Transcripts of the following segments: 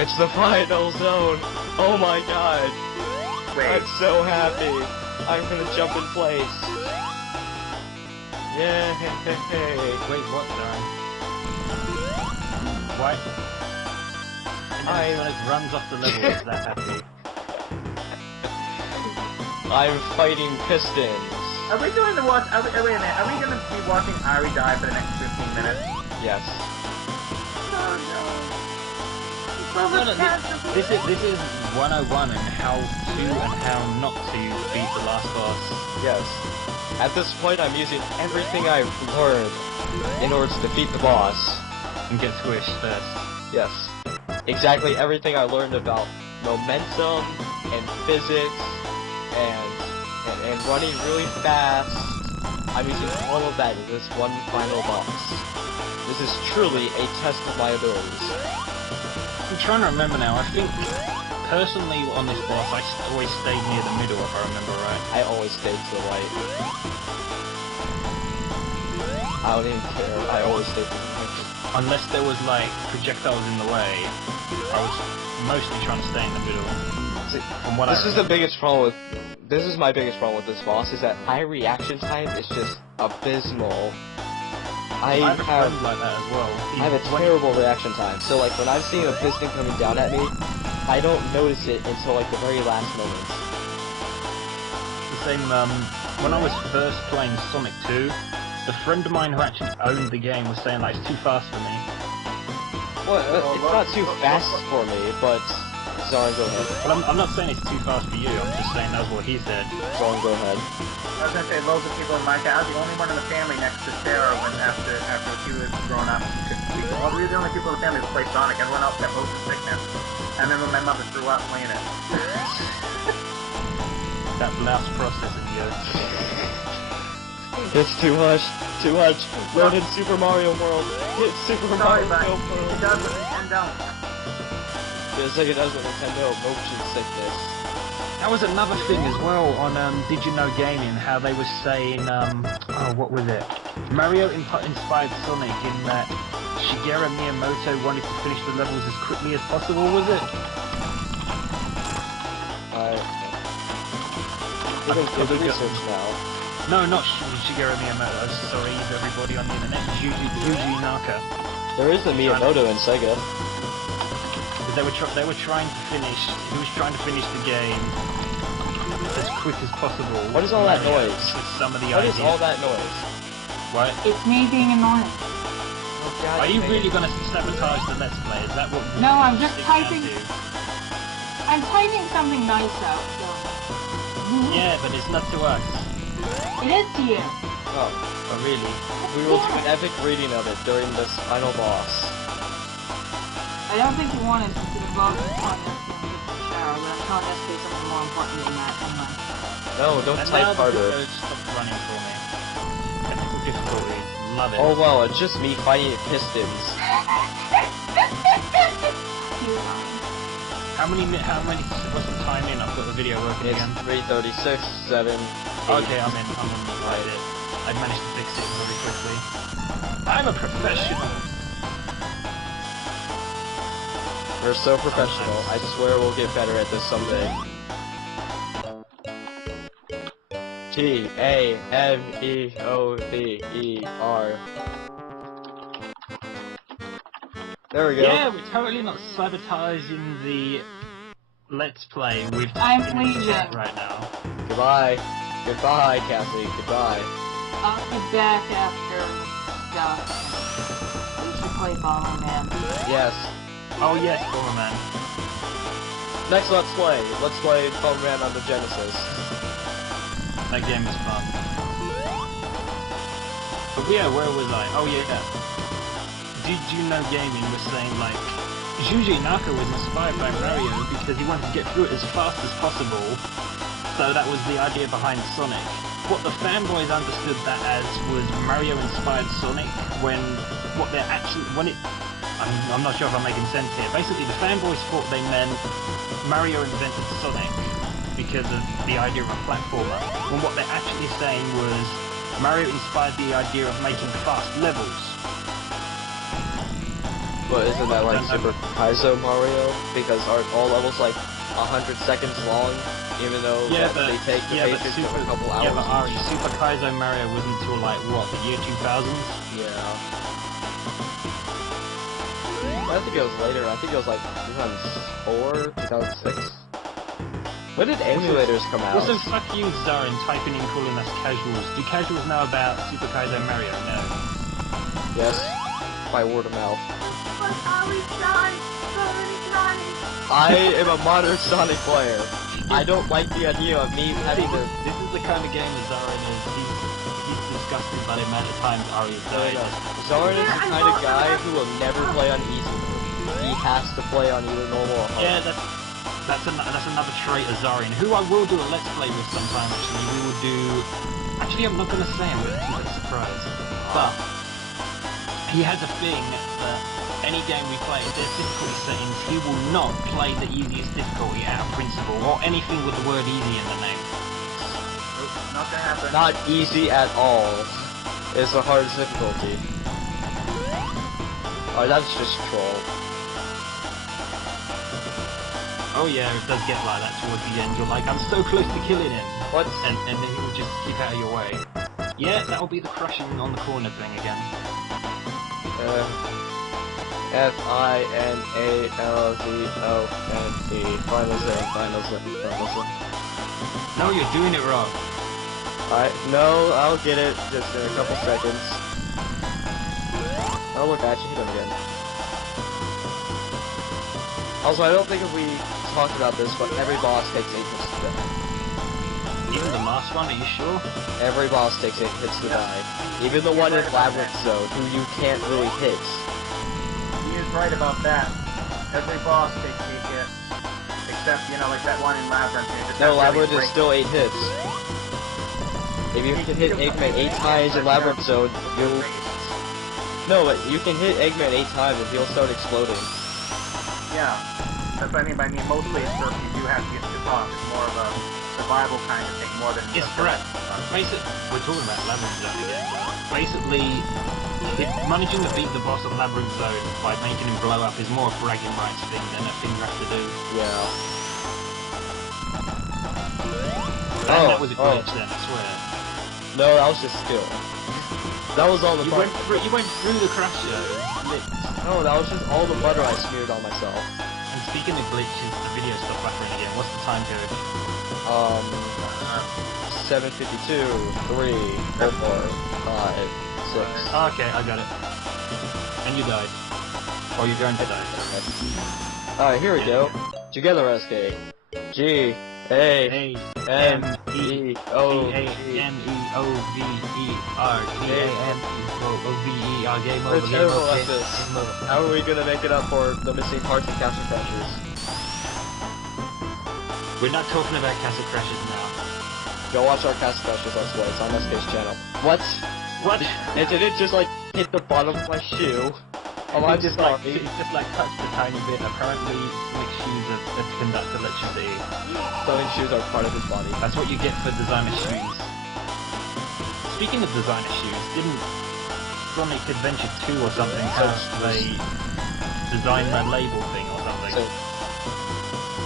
It's the final zone! Oh my god! Wait. I'm so happy! I'm gonna jump in place! Yay! Wait, what, Darren? What? And then Sonic runs off the level, is that happy? I'm fighting pistons! Are we going to watch? Wait a minute. Are we going to be watching Ari die for the next 15 minutes? Yes. Oh no. This is 101 and how to and how not to beat the last boss. Yes. At this point, I'm using everything I've learned in order to defeat the boss. And get squished first. Yes. Exactly everything I learned about momentum and physics and running really fast. I'm using all of that in this one final boss. This is truly a test of my abilities. I'm trying to remember now. I think, personally, on this boss, I always stayed near the middle, if I remember right. I always stayed to the right. I don't even care. I always stayed to the right. Unless there was, like, projectiles in the way, I was mostly trying to stay in the middle. From what This is the biggest problem with... This is my biggest problem with this boss, is that my reaction time is just abysmal. I have a friend like that as well. I have a terrible reaction time. So like when I'm seeing a piston coming down at me, I don't notice it until like the very last moment. The same, when I was first playing Sonic 2, the friend of mine who actually owned the game was saying like it's too fast for me. Well, it's not too fast for me, but... Zoran, go ahead. Well, I'm not saying it's too fast for you, I'm just saying that's what he said. Zoran, go ahead. I was gonna say loads of people in my house. I was the only one in the family next to Sarah when after she was grown up. We were the only people in the family who played Sonic. Everyone else got motion sickness. And then when my mother threw up playing it. That mouse processing you. It's too much. Too much. Load in Super Mario World. Hit Super Mario World. It does with Nintendo. Just like it does with Nintendo motion sickness. That was another thing as well on Did You Know Gaming, how they were saying, oh, what was it? Mario inspired Sonic in that Shigeru Miyamoto wanted to finish the levels as quickly as possible, was it? You can do research now. No, not Shigeru Miyamoto, sorry, everybody on the internet, Yuji Naka. There is a Miyamoto in Sega. They were trying to finish. He was trying to finish the game as quick as possible. What is all that noise? With some of the What ideas. is all that noise? What? It's me being annoying. Oh, God, Are you really going to sabotage the Let's Play? Is that what? No, I'm just you're typing. gonna do? I'm typing something nice out. So. Yeah, but it's not to us. It is to you. Oh, really? we will do an epic reading of it during this final boss. I don't think you want it since it involves the contest and the shower. The contest is something more important than that. No, don't And type now harder. the stopped running for me. Technical difficulty. Love it. Oh well, it's just me fighting pistons. How many, what's the time in? I've got the video working It's again. 3:36, 7. Okay, I'm in right. I managed to fix it really quickly. I'm a professional! We're so professional. I swear we'll get better at this someday. T-A-M-E-O-V-E-R. There we go. Yeah, we're totally not sabotaging the Let's Play. I'm in the leaving. chat right now. Goodbye. Goodbye, Cassie. Goodbye. I'll be back after stuff. We should play Bomberman. Yes. Oh yes, Bomberman. Next Let's Play. Let's play Bomberman on the Genesis. That game was fun. But yeah, where was I? Oh yeah. Did You Know Gaming was saying like, Yuji Naka was inspired by Mario because he wanted to get through it as fast as possible. So that was the idea behind Sonic. What the fanboys understood that as was Mario inspired Sonic when what they're actually I'm not sure if I'm making sense here. Basically, the fanboys thought they meant Mario invented Sonic because of the idea of a platformer, when what they're actually saying was Mario inspired the idea of making fast levels. But isn't that like And- Super Kaizo Mario? Because aren't all levels like 100 seconds long, even though Yeah, that but they take the yeah, but basics Super, of a couple hours yeah, but Ari, each? Super Kaizo Mario wasn't until like what, the year 2000? Yeah. I think it was later. I think it was like 2004, 2006. When did emulators come out? Also, fuck you, Zarin, typing in calling us casuals. Do casuals know about Super Kaizo Mario? No. Yes, by word of mouth. But Ari died! Ari died! I am a modern Sonic player. I don't like the idea of me having to. This is the kind of game that Zarin is. He's disgusted by the amount of times Ari has died. Zoran is the kind of guy who will never play on easy. He has to play on either normal or hard. Yeah, that's another trait of Zarin, who I will do a let's play with sometime. Actually, we will do. Actually, I'm not gonna say. I'm gonna keep it a surprise. But he has a thing that any game we play, if there's difficulty settings, he will not play the easiest difficulty out of principle or anything with the word easy in the name. Nope, not gonna happen. Not easy at all. It's the hardest difficulty. Oh, that's just troll. Oh yeah, it does get like that towards the end. You're like, I'm so close to killing him. What? And then he will just keep out of your way. Yeah, that'll be the crushing on the corner thing again. Finalsy. Final zone. No, you're doing it wrong. No, I'll get it just in a couple seconds. Oh look, I actually hit him again. Also, I don't think if we talked about this, but every boss takes 8 hits to die. Even the last one, are you sure? Every boss takes 8 hits to die. Even the one in Labyrinth Zone, who you can't really hit. He is right about that. Every boss takes 8 hits. Except, you know, like that one in Labyrinth. You just No, have to Labyrinth really is still 8 hits. If you can hit Eggman 8 times in Labyrinth Zone, you'll... No, but you can hit Eggman 8 times and he'll start exploding. Yeah. That's what I mean. But I mean, mostly it's sort of you do have to get to the top. It's more of a survival kind of thing, more than Yes, just correct. We're talking about Labyrinth Zone again. Basically, managing to beat the boss of Labyrinth Zone by making him blow up is more a bragging rights thing than a thing you have to do. Yeah. And that was a glitch then, I swear. No, that was just skill. That was all the You went through the crash glitch. No, that was just all the butter I smeared on myself. And speaking of glitches, the video stopped buffering again. What's the time period? 7:52, 3, 4, 5, 6. Okay, I got it. And you died. Or you're going to die. Alright, here we go. Together, SK. G, A, M, E, O, V. M-E-O-V-E-R-T-A-M-E-O-V-E-R. Game over, We're game terrible over, at this. game over. How are we gonna make it up for the missing parts of Castle Crashers? We're not talking about Castle Crashers now. Go watch our Castle Crashers Let's Play. It's on SK's channel. What? What? And did it just like hit the bottom of my shoe? Oh, I'm It's sorry. just like touched a tiny bit. Apparently, Nick's shoes have conduct electricity. Sewing shoes are part of his body. That's what you get for designer shoes. Speaking of designer shoes, didn't Sonic Adventure 2 or something have a designer label thing or something? So,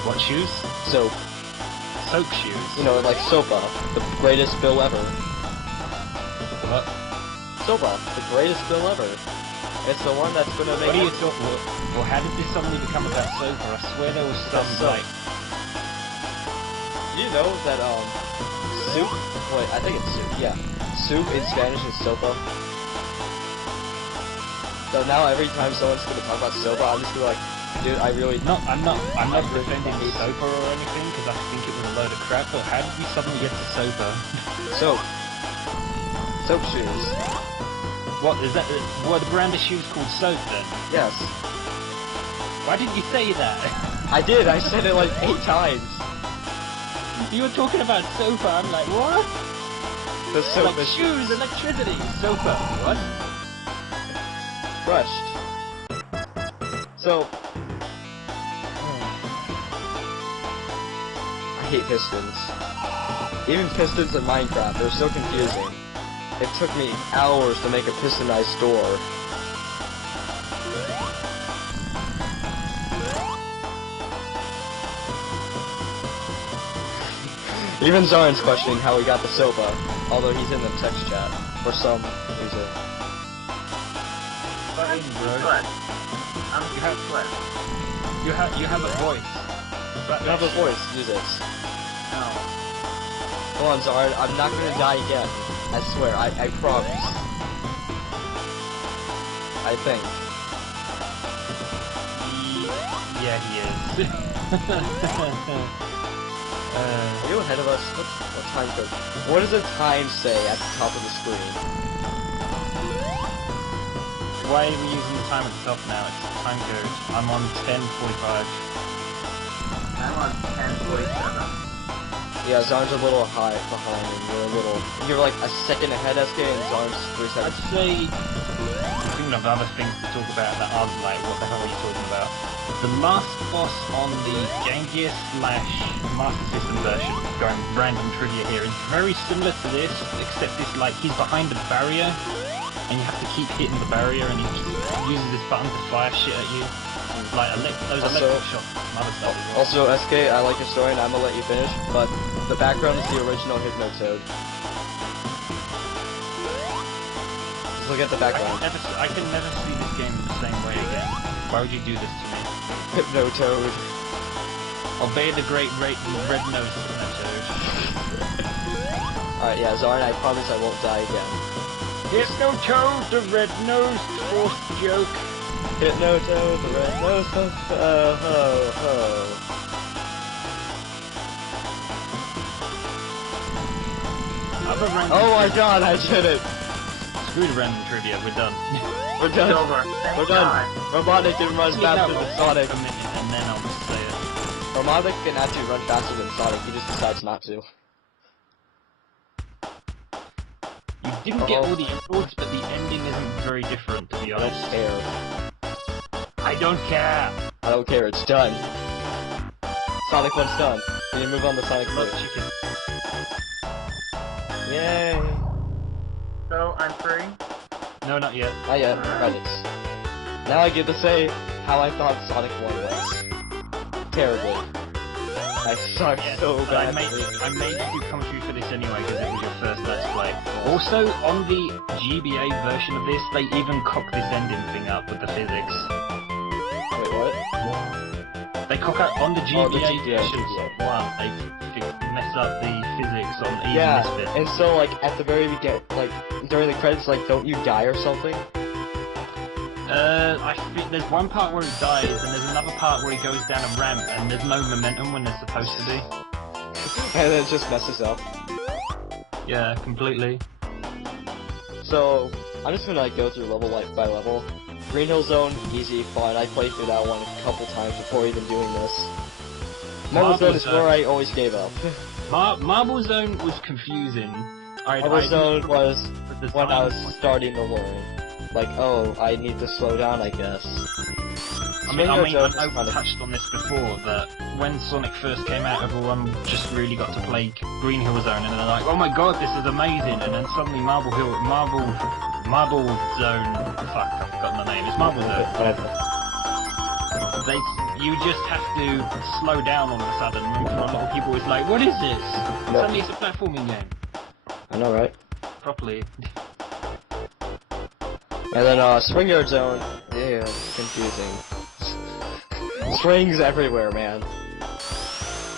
What shoes? soap. Soap shoes. You know, like Sopa, the greatest bill ever. What? Sopa, the greatest bill ever. It's the one that's gonna make. What are you talking? Well, how did this suddenly become about Sopa? I swear there was some Soap. like. You know that soup? Wait, I think it's soup. Yeah, soup in Spanish is sopa. So now every time someone's gonna talk about sopa, I'm just gonna be like, dude, I really. I'm not really defending hate Sopa or anything because I think it was a load of crap. But how did we suddenly get to Sopa? Soap. Soap shoes. What is that? What the brand of shoes called Soap then? Yes. Why didn't you say that? I did. I said it like 8 times. You were talking about Sopa. I'm like, what? The soap Like is shoes, electricity, Sopa. What? brushed. So. I hate pistons. Even pistons in Minecraft, they're so confusing. It took me hours to make a pistonized door. Even Zarin's questioning how he got the soba, although he's in the text chat for some reason. I'm good. I'm good. You have a voice. You have a voice, use it. No. Come on, Zarin, I'm not gonna die again. I swear, I promise. I think. Yeah, he is. Are you ahead of us? What time code? What does the time say at the top of the screen? Why are we using the time at the top now? It's time code. I'm on 10:45. I'm on 10:47. Yeah, Zarin's a little high behind, and you're like a second ahead, SK, and Zarin's 3 I'd seconds. say, thinking of other things to talk about that aren't like, what the hell are you talking about? The last boss on the Game Gear / Master System version, going random trivia here, is very similar to this, except it's like he's behind a barrier, and you have to keep hitting the barrier, and he uses this button to fire shit at you. Like those electric shots and other stuff as well. Also, SK, I like your story, and I'm gonna let you finish, but the background is the original Hypnotoad. Just look at the background. I can never see this game the same way again. Why would you do this to me? Hypnotoad. Obey the great red-nosed Hypnotoad. Alright, yeah, Zarin, I promise I won't die again. Hypnotoad, the red-nosed forced joke. Hypnotoad, the red nose, ho, ho. Oh my god, I did it! Screw the random trivia, we're done. We're done. It's over. Thank We're done. God. Robotnik can run faster than Sonic. A minute and then I'll just say it. Robotnik can actually run faster than Sonic, he just decides not to. You didn't get all the emeralds, but the ending isn't very different, to be I don't honest. care. I don't care! I don't care, it's done. Sonic 1's done. We can move on to Sonic 2. Love chicken. Yay! So, I'm free. No, not yet. Not yet, credits. Now I get to say how I thought Sonic 1 was. Terribly. I suck so but I badly. made you come through for this anyway, because it was your first Let's Play. Also, on the GBA version of this, they even cock this ending thing up with the physics. Wait, what? They cock up on the GBA, GBA version one. They mess up the physics on even Yeah, this bit. and so like at the very beginning, like during the credits, like don't you die or something? I think there's one part where he dies, and there's another part where he goes down a ramp, and there's no momentum when there's supposed to be. And then it just messes up. Yeah, completely. So I'm just gonna like go through level by level. Green Hill Zone, easy, fun. I played through that one a couple times before even doing this. Marble Zone is where I always gave up. Marble Zone was confusing. Marble Zone was when I was design- starting to learn. Like, oh, I need to slow down, I guess. I mean, Zone is I've kinda- touched on this before, that when Sonic first came out, everyone just really got to play Green Hill Zone, and they're like, oh my god, this is amazing, and then suddenly Marble Zone, fuck, I've forgotten the name, it's Marble Zone, whatever. You just have to slow down all of a sudden, and for a lot of people it's like, what is this? Suddenly it's a platforming game. I know, right? Properly. And then, Springyard Zone, yeah, confusing. Strings everywhere, man.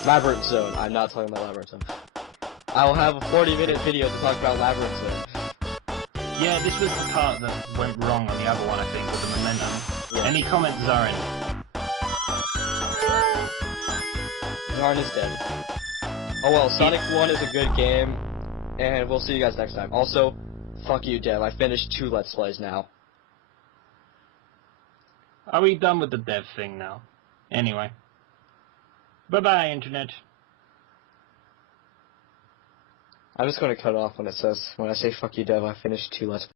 Labyrinth Zone, I'm not talking about Labyrinth Zone. I will have a 40-minute video to talk about Labyrinth Zone. Yeah, this was the part that went wrong on the other one, I think, with the momentum. Yeah. Any comments, Zarin? Zarn is dead. Oh well, Sonic 1 is a good game, and we'll see you guys next time. Also, fuck you, Dev, I finished 2 Let's Plays now. Are we done with the dev thing now? Anyway. Bye-bye, Internet. I'm just gonna cut off when I say fuck you, Dev, I finished 2 Let's Plays.